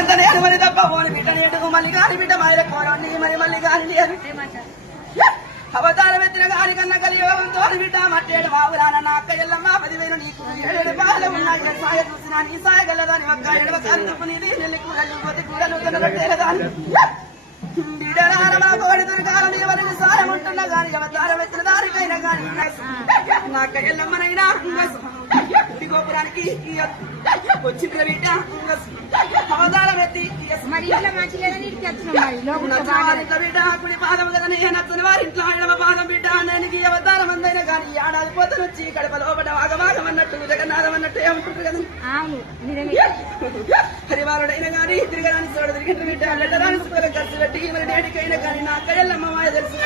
కొరిగిందంత నేను మరి తప్ప పోని బిడ్డ నేడు మళ్ళీ కాని బిడ్డ మాయల కోరండి మరి మళ్ళీ కాని లేదు అవతారం ఎత్తిన గాని కన్నా కలియోగంతో బిడ్డ మట్టేడు బాబురాన నా అక్క ఎల్లమ్మ 10,000 నీకు 7 బాధలు ఉన్నాయి సాయ చూసినా నీ సాయగలదాని ఒక్క 7 కాలు తప్పు నీది నెల్లి కూరలు పోతే కూరలు తినగట్టేదాని బిడ్డరారమా కోడి దొరకాలని ఎవరికి సాయం ఉంటున్నా గాని అవతారం ఎత్తిన దానికైనా గాని నా అక్క ఎల్లమ్మనైనా గోపురానికి వచ్చింది బిడ్డ అవతారం ఎత్తి బిడ్డ కుడి పాదం కదా నచ్చని వారి ఇంట్లో ఎడమ పాదం బిడ్డ నేను అవతారం అందైనా కానీ ఏడాది పోతను వచ్చి కడప లోపల వాగవాగం అన్నట్టు జగన్నాథం అన్నట్టు ఏమంటారు కదా హరివారుడైనా కానీ తిరగడానికి చోట తిరిగి బిడ్డ వెళ్ళడానికి సుఖం ఖర్చు పెట్టి మరి నేటికైనా కానీ నా కయ్యల్లమ్మ మాయ తెలుసు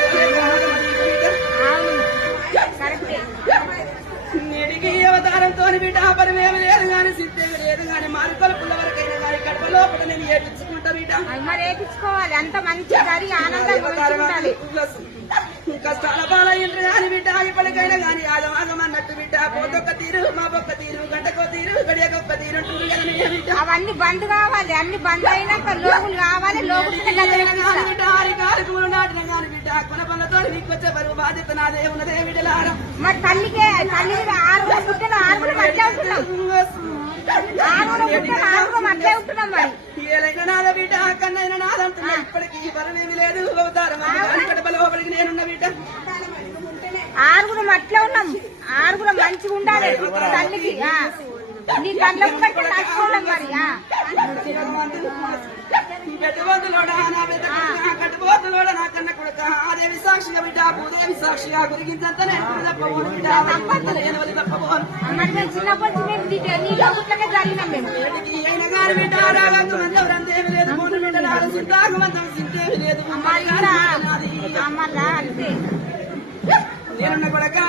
నేటికి అవతారంతో బిడ్డ పరిమేమి లేదు గాని సిద్ధేమి లేదు గాని మారుకొలుపుల వరకైనా కానీ కడప లోపల నేను ఏపించుకుంటా బిడ్డ మరి ఏపించుకోవాలి అంత మంచి కష్టాల పాలయ్యిండ్రు గాని బిడ్డ ఇప్పటికైనా గాని ఆగమాగమన్నట్టు బిడ్డ పోతొక్క తీరు మా పొక్క తీరు గంటకో తీరు గడియకొక్క తీరు అవన్నీ బంద్ కావాలి అన్ని బంద్ అయినాక లోగులు కావాలి బిడ్డ ఆరికారుకులు నాటిన గాని బిడ్డ కొన పనులతో నీకు వచ్చే బరువు బాధ్యత నాదే ఉన్నదే బిడ్డలారా మరి తల్లికే తల్లి 6 పుట్టిన 6 అట్లే ఉంటున్నాం 6 అట్లే ఉంటున్నాం మరి ఏలైనా నాద బిడ్డ కన్నైనా నాదంటున్నా ఇప్పటికీ పరమేమి లేదు అవతారం కడపలోపలికి నేనున్న బిడ్డ 6 అట్లే ఉన్నాం 6 మంచిగా ఉండాలి తల్లికి నీ కళ్ళ కంటే నచ్చుకోవడం మరి పెద్దబోతులోడా నా పెద్ద కట్టుబోతులోడా నా కన్న కొడుక ఆదేవి సాక్షిగా బిడ్డ భూదేవి సాక్షిగా గురిగించంతనే తప్పబోను బిడ్డ తప్పబోను చిన్నప్పటి జరిగినాం మేము అయిన గారి బిడ్డ రాగంతు మంది ఎవరంతేమి లేదు మూడు బిడ్డలు ఆలోచించాకు మందం సింతేమి లేదు అంతే నేనున్న కొడక